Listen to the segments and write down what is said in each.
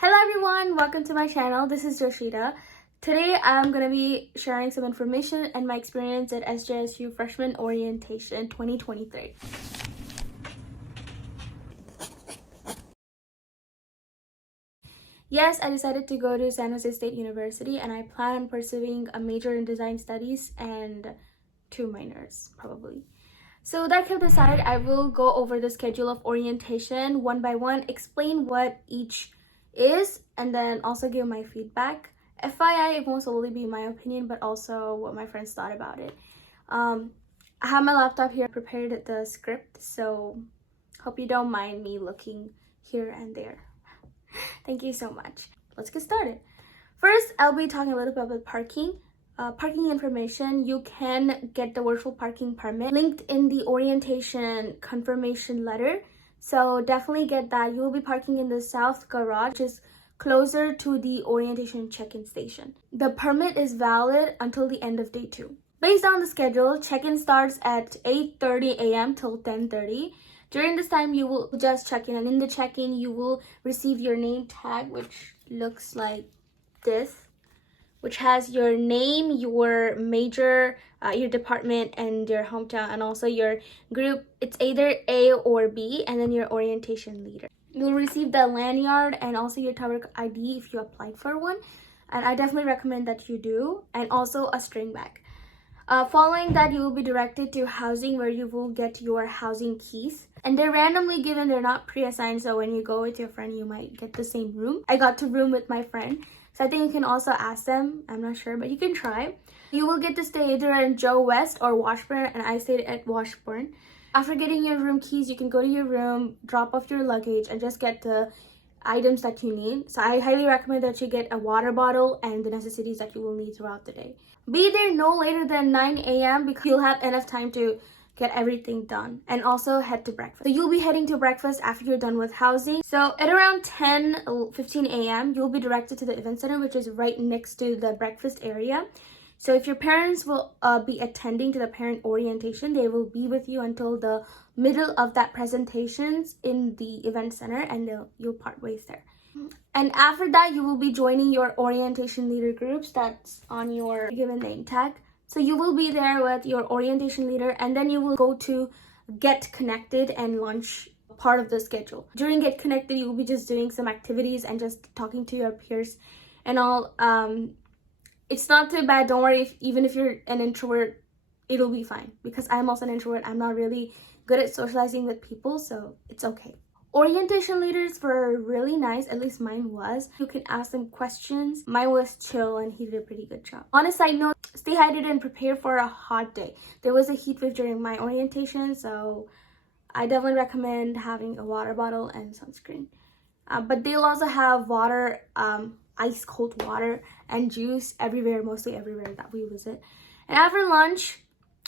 Hello everyone, welcome to my channel. This is Joshita. Today I'm going to be sharing some information and my experience at SJSU Freshman Orientation 2023. Yes, I decided to go to San Jose State University and I plan on pursuing a major in design studies and 2 minors probably. So with that kept aside, I will go over the schedule of orientation one by one, explain what each is, and then also give my feedback. FYI, it won't solely be my opinion, but also what my friends thought about it. I have my laptop here, prepared the script, so hope you don't mind me looking here and there. Thank you so much. Let's get started. First, I'll be talking a little bit about parking. Parking information. You can get the virtual parking permit linked in the orientation confirmation letter. So definitely get that. You will be parking in the south garage, which is closer to the orientation check-in station. The permit is valid until the end of day 2. Based on the schedule, check-in starts at 8:30 a.m. till 10:30. During this time, you will just check in, and in the check-in, you will receive your name tag, which looks like this, which has your name, your major, your department, and your hometown, and also your group. It's either A or B, and then your orientation leader. You'll receive the lanyard and also your tower ID if you applied for one, and I definitely recommend that you do, and also a string bag. Following that, you will be directed to housing where you will get your housing keys. And they're randomly given, they're not pre-assigned, so when you go with your friend, you might get the same room. I got to room with my friend, so I think you can also ask them. I'm not sure, but you can try. You will get to stay either in Joe West or Washburn, and I stayed at Washburn. After getting your room keys, you can go to your room, drop off your luggage, and just get the items that you need. So I highly recommend that you get a water bottle and the necessities that you will need throughout the day. Be there no later than 9 a.m. because you'll have enough time to get everything done, and also head to breakfast. So you'll be heading to breakfast after you're done with housing. So at around 10:15 a.m. you'll be directed to the event center, which is right next to the breakfast area. So if your parents will be attending to the parent orientation, they will be with you until the middle of that presentations in the event center, and you'll part ways there. And after that, you will be joining your orientation leader groups that's on your given name tag. So you will be there with your orientation leader, and then you will go to Get Connected and launch part of the schedule. During Get Connected, you will be just doing some activities and just talking to your peers and all. It's not too bad. Don't worry. Even if you're an introvert, it'll be fine, because I'm also an introvert. I'm not really good at socializing with people, so it's okay. Orientation leaders were really nice, at least mine was. You can ask them questions. Mine was chill and he did a pretty good job. On a side note, stay hydrated and prepare for a hot day. There was a heat wave during my orientation, so I definitely recommend having a water bottle and sunscreen. But they'll also have water, ice cold water and juice everywhere, mostly everywhere that we visit. And after lunch,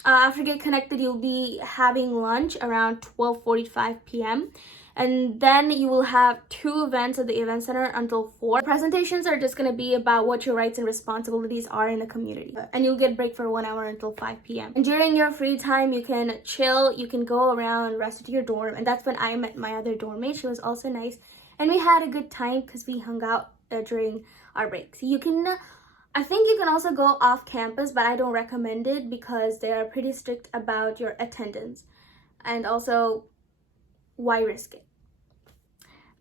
after Get Connected, you'll be having lunch around 12:45 p.m. And then you will have 2 events at the event center until 4. Presentations are just going to be about what your rights and responsibilities are in the community. And you'll get break for 1 hour until 5 p.m. And during your free time, you can chill, you can go around, rest at your dorm. And that's when I met my other dorm mate. She was also nice. And we had a good time because we hung out during our breaks. You can... I think you can also go off campus, but I don't recommend it because they are pretty strict about your attendance. And also, why risk it?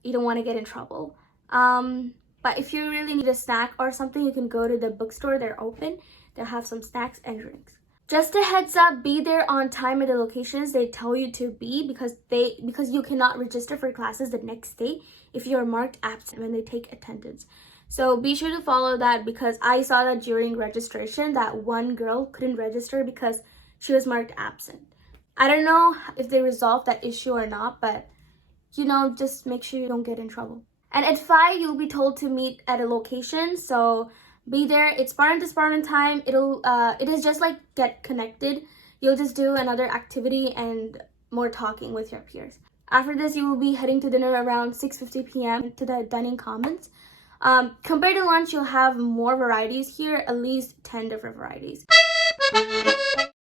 You don't want to get in trouble. But if you really need a snack or something, you can go to the bookstore. They're open. They'll have some snacks and drinks. Just a heads up, be there on time at the locations they tell you to be, because you cannot register for classes the next day if you're marked absent when they take attendance. So be sure to follow that, because I saw that during registration that one girl couldn't register because she was marked absent. I don't know if they resolved that issue or not, but just make sure you don't get in trouble. And at 5, you'll be told to meet at a location, so be there. It's Spartan to Spartan time. It is just like Get Connected. You'll just do another activity and more talking with your peers. After this, you will be heading to dinner around 6:50 p.m. to the dining commons. Compared to lunch, you'll have more varieties here, at least 10 different varieties.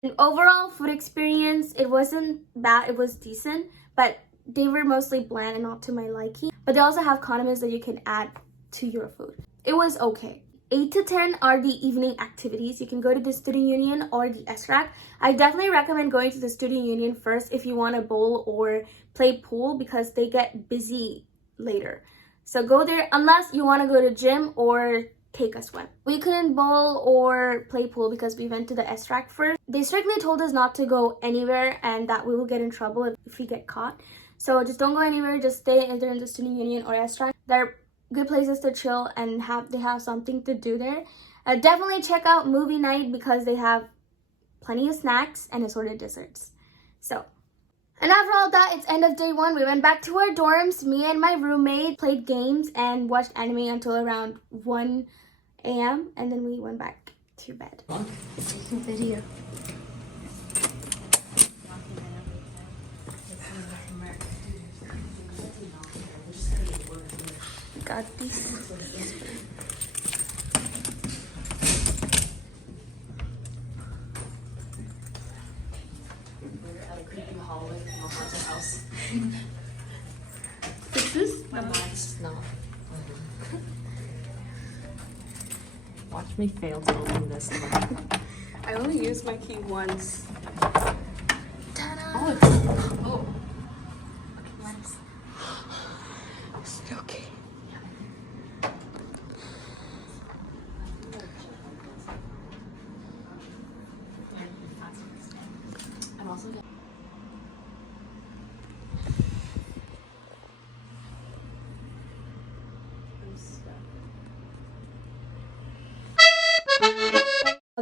And overall food experience, it wasn't bad, it was decent, but they were mostly bland and not to my liking. But they also have condiments that you can add to your food. It was okay. 8 to 10 are the evening activities. You can go to the student union or the SRAC. I definitely recommend going to the student union first if you want to bowl or play pool, because they get busy later. So go there unless you want to go to gym or take a swim. We couldn't bowl or play pool because we went to the SRAC first. They strictly told us not to go anywhere and that we will get in trouble if we get caught. So just don't go anywhere. Just stay either in the student union or SRAC. They're good places to chill and they have something to do there. Definitely check out movie night because they have plenty of snacks and assorted desserts. So, and after all that, it's end of day 1. We went back to our dorms. Me and my roommate played games and watched anime until around 1 a.m. and then we went back to bed. Video. Got these. We're at a creepy hallway from a haunted house. Is this? My mind's not. Watch me fail to open this. I only used my key once. Ta-da! Oh. Nice. Is it okay? I'm also gonna...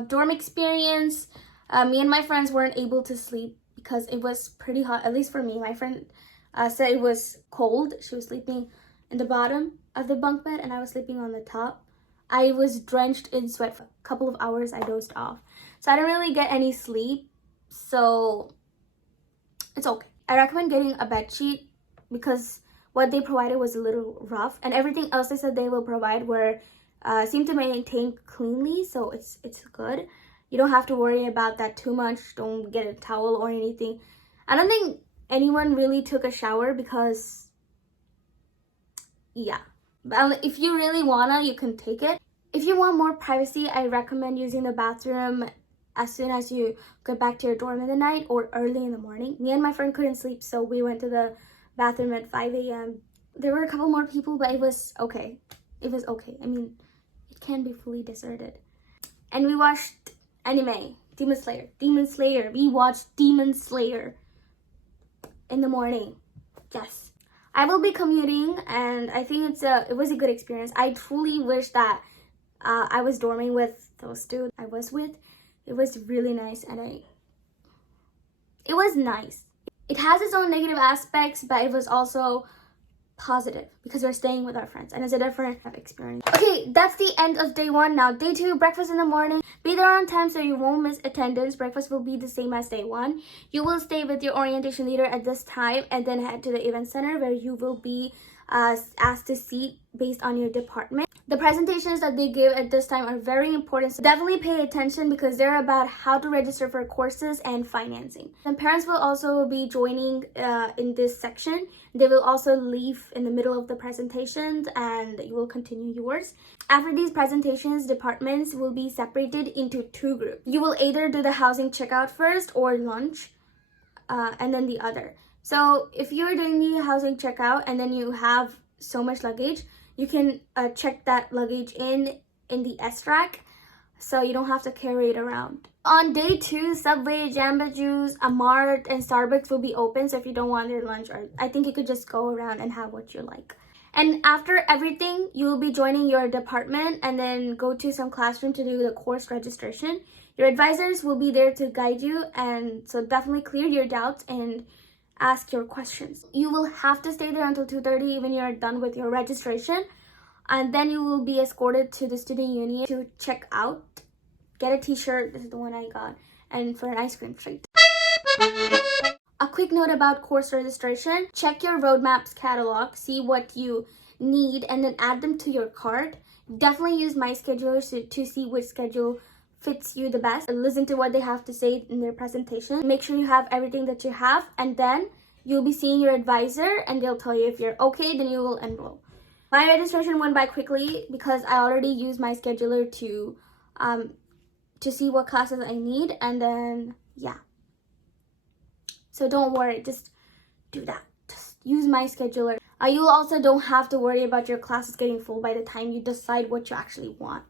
Dorm experience. Me and my friends weren't able to sleep because it was pretty hot, at least for me. My friend said it was cold. She was sleeping in the bottom of the bunk bed and I was sleeping on the top. I was drenched in sweat for a couple of hours. I dozed off. So I didn't really get any sleep. So it's okay. I recommend getting a bed sheet because what they provided was a little rough, and everything else they said they will provide were seem to maintain cleanly, so it's good. You don't have to worry about that too much. Don't get a towel or anything. I don't think anyone really took a shower because, yeah. But if you really wanna, you can take it. If you want more privacy, I recommend using the bathroom as soon as you get back to your dorm in the night or early in the morning. Me and my friend couldn't sleep, so we went to the bathroom at 5 a.m. There were a couple more people, but it was okay. It was okay. I mean, it can be fully deserted. And we watched anime, Demon Slayer. Demon Slayer. We watched Demon Slayer in the morning. Yes. I will be commuting, and I think it was a good experience. I truly wish that I was dorming with those two I was with. It was really nice, and it was nice. It has its own negative aspects, but it was also positive because we're staying with our friends and it's a different experience. Okay, that's the end of day 1. Now day 2, breakfast in the morning. Be there on time so you won't miss attendance. Breakfast will be the same as day 1. You will stay with your orientation leader at this time and then head to the event center where you will be asked to seat based on your department. The presentations that they give at this time are very important, so definitely pay attention because they're about how to register for courses and financing. And parents will also be joining in this section. They will also leave in the middle of the presentations and you will continue yours. After these presentations, departments will be separated into 2 groups. You will either do the housing checkout first or lunch and then the other. So if you're doing the housing checkout and then you have so much luggage, you can check that luggage in the S-rack so you don't have to carry it around. On day 2, Subway, Jamba Juice, a Mart, and Starbucks will be open, so if you don't want your lunch, or I think you could just go around and have what you like. And after everything, you will be joining your department and then go to some classroom to do the course registration. Your advisors will be there to guide you, and so definitely clear your doubts and ask your questions. You will have to stay there until 2:30 when you're done with your registration, and then you will be escorted to the student union to check out, get a t-shirt, this is the one I got, and for an ice cream treat. A quick note about course registration: check your roadmaps catalog, see what you need, and then add them to your cart. Definitely use My Scheduler to see which schedule fits you the best. Listen to what they have to say in their presentation. Make sure you have everything that you have, and then you'll be seeing your advisor and they'll tell you if you're okay, then you will enroll. My registration went by quickly because I already used my scheduler to see what classes I need, and then yeah. So don't worry, just do that. Just use my scheduler. You also don't have to worry about your classes getting full by the time you decide what you actually want.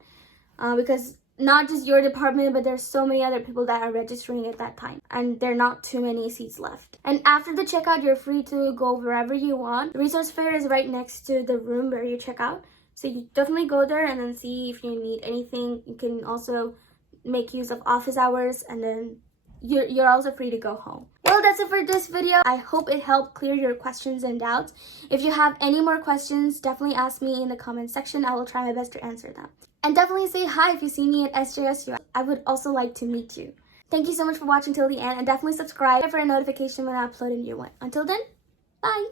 Because not just your department, but there's so many other people that are registering at that time, and there are not too many seats left. And after the checkout, you're free to go wherever you want. The resource fair is right next to the room where you check out, so you definitely go there and then see if you need anything. You can also make use of office hours, and then you're also free to go home. Well, that's it for this video. I hope it helped clear your questions and doubts. If you have any more questions, definitely ask me in the comment section. I will try my best to answer them. And definitely say hi if you see me at SJSU. I would also like to meet you. Thank you so much for watching till the end, and definitely subscribe for a notification when I upload a new one. Until then, bye!